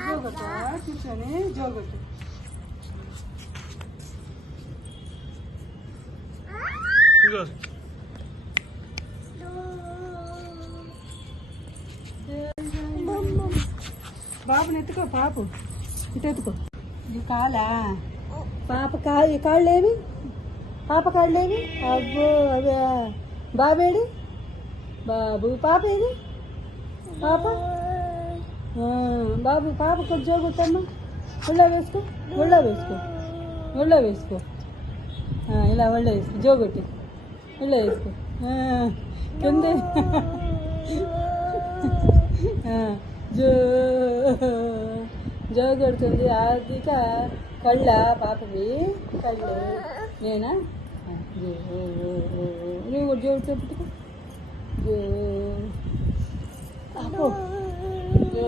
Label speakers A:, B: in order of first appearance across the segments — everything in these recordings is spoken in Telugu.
A: జోగొట్ట కూర్చొని జోగొట్టు బాబుని ఎత్తుకో పాపు. ఇటు ఎత్తుకో. ఇది కాలా? పాప కా ఈ కాళ్ళు ఏవి పాప కాళ్ళు ఏవి అబ్బో అవే బాబేడి? బాబు పాప ఏది పాప? బాబు పాప కొంచెం జోగుట్టమ్మా ఒళ్ళో వేసుకో ఒళ్ళో వేసుకో ఒళ్ళో వేసుకో. ఇలా ఒళ్ళో వేసుకో జోగొట్టి ఒళ్ళో వేసుకో. కింద. ఆ, జో జో ఆర్థిక కళ్ళ పాపవి కళ్ళు. నేనా? నువ్వు కూడా జోడు చెప్పుకో జో అబ్బో జో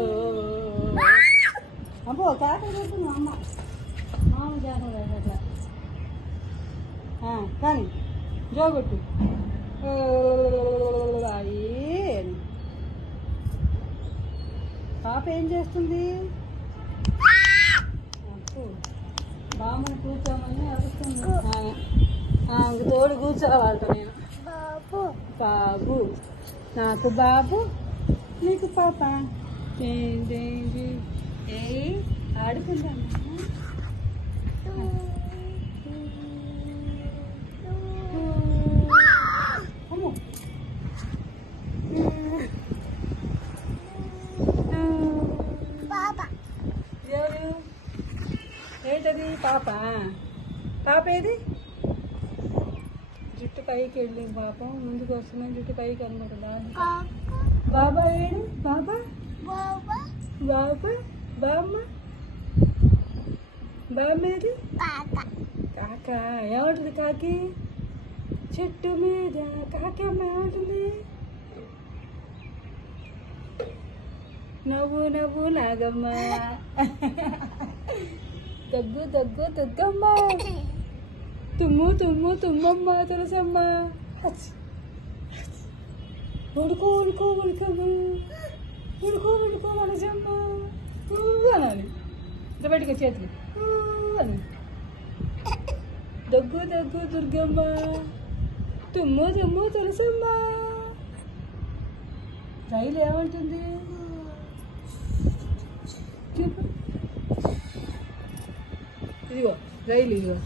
A: అబ్బో తాత అమ్మ. మామ జాగ్రత్త అట్లా. కానీ జోగొట్టు ఓ, అయ్యి. పాప ఏం చేస్తుంది? అబ్బో, బామ్మని కూర్చోమని అరుస్తుంది. తోడు కూర్చోవాలట నేను. బాబు. నాకు బాబు. నీకు పాప? ఏ? ఎవరు? ఏంటది? పాప? పాప ఏది? జుట్టు పైకి వెళ్ళి పాపం. ముందుకు వస్తున్నాం జుట్టు పైకి అనమాట బాబా ఏడు బాబా బాబా బామ్మ బామ్మ ఏది కాక ఏమంటుంది కాకి చెట్టు మీద కాకమ్మ ఏమంటుంది నవ్వు నవ్వు నాగమ్మ దగ్గు దగ్గు దగ్గమ్మ తుమ్ము తుమ్ము తుమ్మమ్మ తులసమ్మ హచ్. ఉడుకో ఉడుకో ఉడుకమ్మ ఉడుకో ఉడుకో మనసమ్మ అనాలి. ఇట్లా బయటికి చేతులు. ఊ అని దగ్గు దగ్గు దుర్గమ్మ. తుమ్ము తుమ్ము తులసమ్మ. రైలు ఏమంటుంది? ఇదిగో రైలు ఇదిగో.